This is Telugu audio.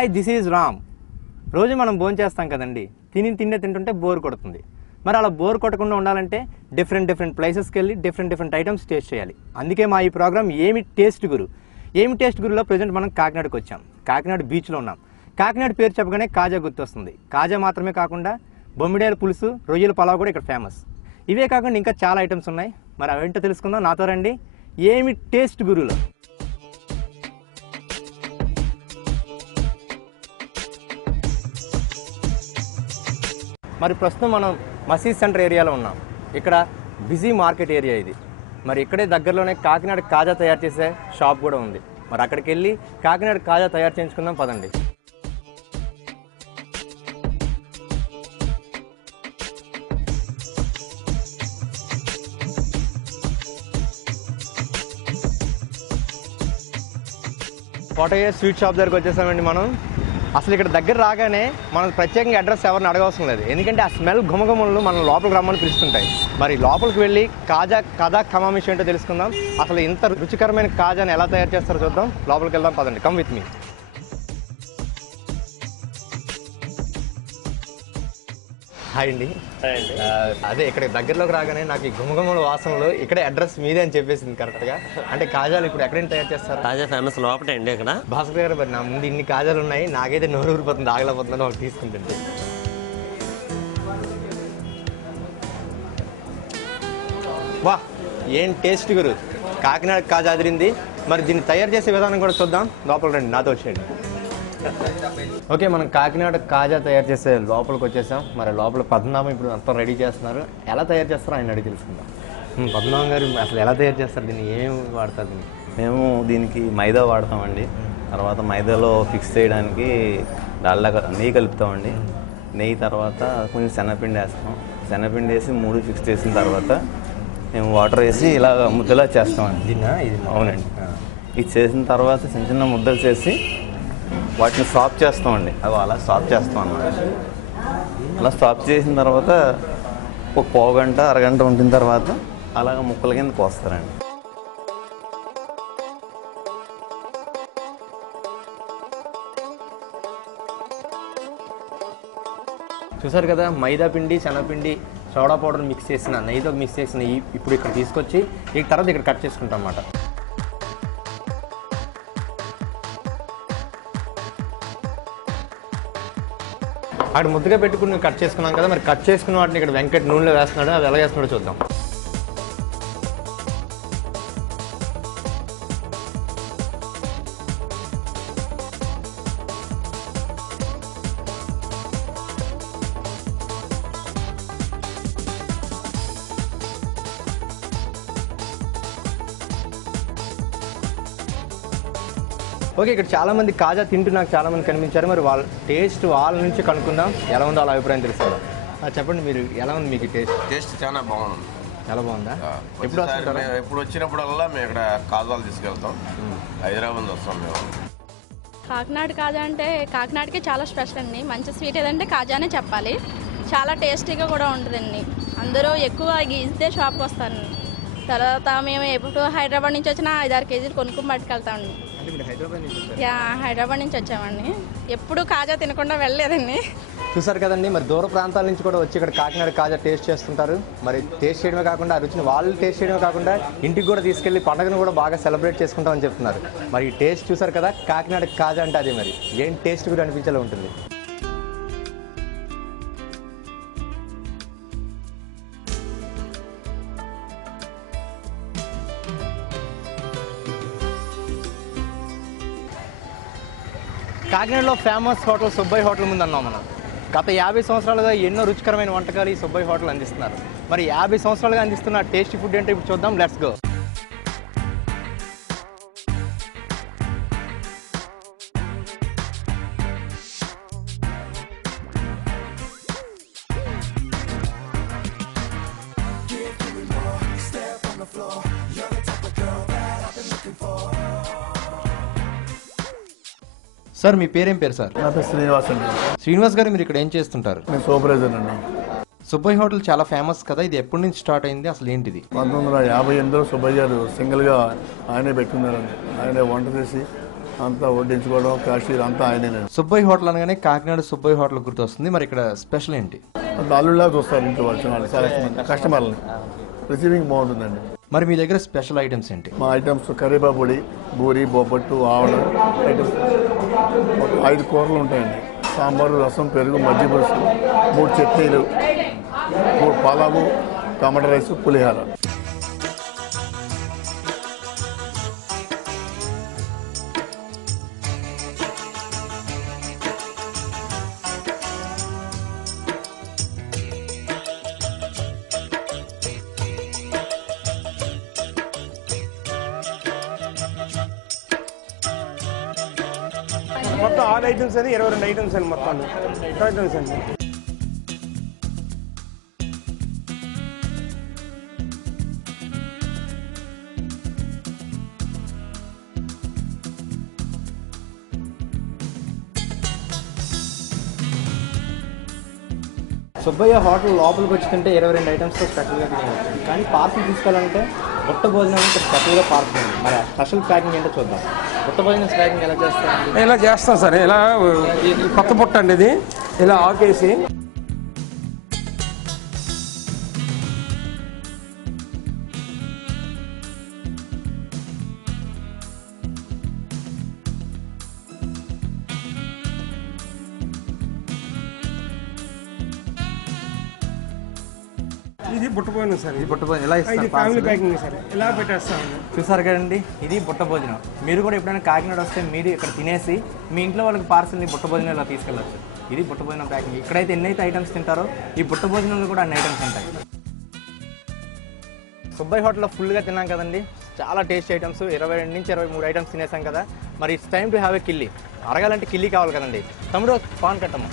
Hi, this is Ram. రోజు మనం భోంచేస్తాం కదండి, తిండే తింటుంటే బోర్ కొడుతుంది. మరి అలా బోర్ కొట్టకుండా ఉండాలంటే డిఫరెంట్ ప్లేసెస్కి వెళ్ళి డిఫరెంట్ ఐటమ్స్ టేస్ట్ చేయాలి. అందుకే మా ఈ ప్రోగ్రామ్ ఏమి టేస్ట్ గురులో ప్రజెంట్ మనం కాకినాడకు వచ్చాం. కాకినాడ బీచ్లో ఉన్నాం. కాకినాడ పేరు చెప్పగానే కాజా గుర్తొస్తుంది. కాజా మాత్రమే కాకుండా బొమ్మిడేల పులుసు, రొయ్యల పలావ్ కూడా ఇక్కడ ఫేమస్. ఇవే కాకుండా ఇంకా చాలా ఐటమ్స్ ఉన్నాయి. మరి అవేంటో తెలుసుకుందాం. నాతో రండి. ఏమి టేస్ట్ గురులో. మరి ప్రస్తుతం మనం మసీద్ సెంటర్ ఏరియాలో ఉన్నాం. ఇక్కడ బిజీ మార్కెట్ ఏరియా ఇది. మరి ఇక్కడే దగ్గరలోనే కాకినాడ కాజా తయారు చేసే షాప్ కూడా ఉంది. మరి అక్కడికి వెళ్ళి కాకినాడ కాజా తయారు చేయించుకుందాం పదండి. కోటయ్య స్వీట్ షాప్ దగ్గరికి వచ్చేసామండి మనం. అసలు ఇక్కడ దగ్గర రాగానే మనం ప్రత్యేకంగా అడ్రస్ ఎవరిని అడగవసరం లేదు. ఎందుకంటే ఆ స్మెల్ గుమగుమలు మనం లోపలికి రమ్మని పిలుస్తుంటాయి. మరి లోపలికి వెళ్ళి కాజా కమామిషి ఏంటో తెలుసుకుందాం. అసలు ఇంత రుచికరమైన కాజాని ఎలా తయారు చేస్తారో చూద్దాం. లోపలికి వెళ్దాం పదండి. Come with me. హాయ్ అండి. అదే ఇక్కడ దగ్గరలోకి రాగానే నాకు ఈ గుమగుమల వాసనలు ఇక్కడే అడ్రస్ మీదే అని చెప్పేసింది కరెక్ట్గా. అంటే కాజాలు ఇప్పుడు ఎక్కడైనా తయారు చేస్తారు? కాజా ఫేమస్ లోపటే అండి ఇక్కడ. భాస్కర్ గారు, మరి నా ముందు ఇన్ని కాజాలు ఉన్నాయి, నాకైతే నోరు ఊరిపోతుంది, ఆగలేకపోతుందని ఒకటి తీసుకుంటుంది. వా, ఏం టేస్ట్ గురు. కాకినాడ కాజా అదిరింది. మరి దీన్ని తయారు చేసే విధానం కూడా చూద్దాం. లోపల రండి, నాతో వచ్చేయండి. ఓకే, మనం కాకినాడ కాజా తయారు చేసే లోపలికి వచ్చేసాం. మరి లోపల పద్మనాభం ఇప్పుడు అంతా రెడీ చేస్తున్నారు. ఎలా తయారు చేస్తారో ఆయన అడిగి తెలుసుకుందాం. పద్మనాభం గారు, అసలు ఎలా తయారు చేస్తారు దీన్ని, ఏం వాడతారు దీన్ని? మేము దీనికి మైదా వాడతామండి. తర్వాత మైదాలో ఫిక్స్ చేయడానికి నెయ్యి కలుపుతామండి. నెయ్యి తర్వాత కొంచెం శనగపిండి వేస్తాం. శనగపిండి వేసి 3 ఫిక్స్ చేసిన తర్వాత మేము వాటర్ వేసి ఇలా ముద్దలా చేస్తామండి. దీన్నా ఇది? అవునండి. ఇది చేసిన తర్వాత చిన్న ముద్దలు చేసి వాటిని సాఫ్ చేస్తామండి. అవి అలా సాఫ్ చేస్తాం అన్నమాట. అలా సాఫ్ చేసిన తర్వాత ఒక పావుగంట అరగంట ఉంచిన తర్వాత అలాగ ముక్కల కింద కోస్తారండి. చూసారు కదా, మైదా పిండి, శనగపిండి, సోడా పౌడర్ మిక్స్ చేసిన, నెయ్యితో మిక్స్ చేసిన ఇప్పుడు ఇక్కడ తీసుకొచ్చి ఈ తర్వాత ఇక్కడ కట్ చేసుకుంటాం అన్నమాట. అక్కడ ముద్దగా పెట్టుకుని కట్ చేసుకున్నాం కదా. మరి కట్ చేసుకున్న వాటిని ఇక్కడ వెంకట్ నూనెలో వేస్తున్నాడు. అది ఎలా వేస్తున్నాడో చూద్దాం. ఓకే, ఇక్కడ చాలా మంది కాజా తింటూ నాకు చాలా మంది కనిపించారు. మరి వాళ్ళ టేస్ట్ వాళ్ళ నుంచి కనుక్కుందాం. ఎలా ఉందో వాళ్ళ అభిప్రాయం తెలుసుకోవాలి. చెప్పండి, మీరు ఎలా ఉంది మీకు టేస్ట్ చాలా బాగుంది. చాలా బాగుందా? ఎప్పుడు వచ్చినప్పుడల్లా మేము ఇక్కడ కాజాలు తీసుకెళ్తాం. హైదరాబాద్ వస్తాం మేము. కాకినాడ కాజా అంటే కాకినాడకి చాలా స్పెషల్ అండి. మంచి స్వీట్ ఏదంటే కాజానే చెప్పాలి. చాలా టేస్టీగా కూడా ఉంటుందండి. అందరూ ఎక్కువ ఇదే షాప్కి వస్తాను. తర్వాత మేము ఎప్పుడు హైదరాబాద్ నుంచి వచ్చినా 5-6 కేజీలు కొనుక్కొని పట్టుకెళ్తామండి. హైదరాబాద్ నుంచి వచ్చామండి. ఎప్పుడు కాజా తినకుండా వెళ్ళలేదండి. చూసారు కదండి, మరి దూర ప్రాంతాల నుంచి కూడా వచ్చి ఇక్కడ కాకినాడ కాజా టేస్ట్ చేస్తుంటారు. మరి టేస్ట్ చేయడమే కాకుండా ఆ రుచిని వాళ్ళు టేస్ట్ చేయడమే కాకుండా ఇంటికి కూడా తీసుకెళ్లి పండుగను కూడా బాగా సెలబ్రేట్ చేసుకుంటామని చెప్తున్నారు. మరి ఈ టేస్ట్ చూసారు కదా, కాకినాడ కాజా అంటే అది మరి ఏం టేస్ట్ కూడా అనిపించేలా ఉంటుంది. కాకినాడలో ఫేమస్ హోటల్ సుబ్బయ్య హోటల్ ముందు అన్నాం మనం. గత 50 సంవత్సరాలుగా ఎన్నో రుచికరమైన వంటకాలు ఈ సుబ్బయ్య హోటల్ అందిస్తున్నారు. మరి 50 సంవత్సరాలుగా అందిస్తున్న టేస్టీ ఫుడ్ ఏంటో ఇప్పుడు చూద్దాం. Let's go. సార్, మీ పేరేం పేరు సార్? నా పేరు శ్రీనివాస్ అండి. శ్రీనివాస్ గారు, మీరు ఇక్కడ ఏం చేస్తుంటారు? నేను సూపర్వైజర్ అండి. సుబ్బయ్య హోటల్ చాలా ఫేమస్ కదా, ఇది ఎప్పటి నుంచి స్టార్ట్ అయింది, అసలు ఏంటిది? 1958లో సుబ్బయ్య గారు సింగిల్గా ఆయనే పెట్టుకున్నారండి. ఆయనే వంట చేసి అంతా వడ్డించుకోవడం క్యాషియర్ అంతా ఆయనేనండి. సుబ్బయ్య హోటల్ అనగానే కాకినాడ సుబ్బయ్య హోటల్ గుర్తొస్తుంది. మరి ఇక్కడ స్పెషల్ ఏంటి? అంత అల్లుళ్ళ చూస్తారు ఇంట్లో వాళ్ళు చాలా మంది కస్టమర్లని. రిసీవింగ్ బాగుంటుందండి. మరి మీ దగ్గర స్పెషల్ ఐటమ్స్ ఏంటి? మా ఐటమ్స్ కరివేపాకు బూరి బొబ్బట్టు ఆవడ ఐటమ్స్ 5 కూరలు ఉంటాయండి. సాంబారు, రసం, పెరుగు, మజ్జిగ పులుసు, 3 చట్నీలు, 3 పలావు, టమాటా రైస్, పులిహార. మొత్తం 6 ఐటమ్స్ అని 22 ఐటమ్స్ అండి. మొత్తం ఐటమ్స్ అండి. సుబ్బయ్య హోటల్ లోపలికి వచ్చి తింటే 22 ఐటమ్స్తో స్పెషల్గా తినవచ్చు. కానీ పార్సల్ తీసుకోవాలంటే బుట్ట భోజనం స్పెషల్గా పార్సల్ ఉంది. మరి ఆ స్పెషల్ ప్యాకింగ్ ఏంటో చూద్దాం. బుట్ట భోజనం ప్యాకింగ్ ఎలా చేస్తారండి? ఇలా చేస్తాం సార్. ఇలా కొత్త బుట్ట అండి ఇది. ఇలా ఆకేసి ఇది బుట్ట భోజనం సార్. ఇది బుట్ట భోజనం ఎలా ఇది ఇస్తారు? Family packing sir. ఇలా పెట్టేస్తాం. చూసారు కదండి, ఇది బుట్ట భోజనం. మీరు కూడా ఎప్పుడైనా కాకినాడ వస్తే మీరు ఇక్కడ తినేసి మీ ఇంట్లో వాళ్ళకి పార్సల్ని బుట్ట భోజనం ఇలా తీసుకెళ్ళచ్చు. ఇది బుట్ట భోజనం ప్యాకింగ్. ఇక్కడైతే ఎన్నైతే ఐటమ్స్ తింటారో ఈ బుట్ట భోజనంలో కూడా అన్ని ఐటమ్స్ ఉంటాయి. సుబ్బయ్య హోటల్లో ఫుల్గా తిన్నాం కదండి. చాలా టేస్టీ ఐటమ్స్, 22 నుంచి 23 ఐటమ్స్ తినేసాం కదా. మరి it's time to have a కిల్లీ. అరగాలంటే కిల్లీ కావాలి కదండి. తమ్ముడు పాన్ కట్టమ్మ.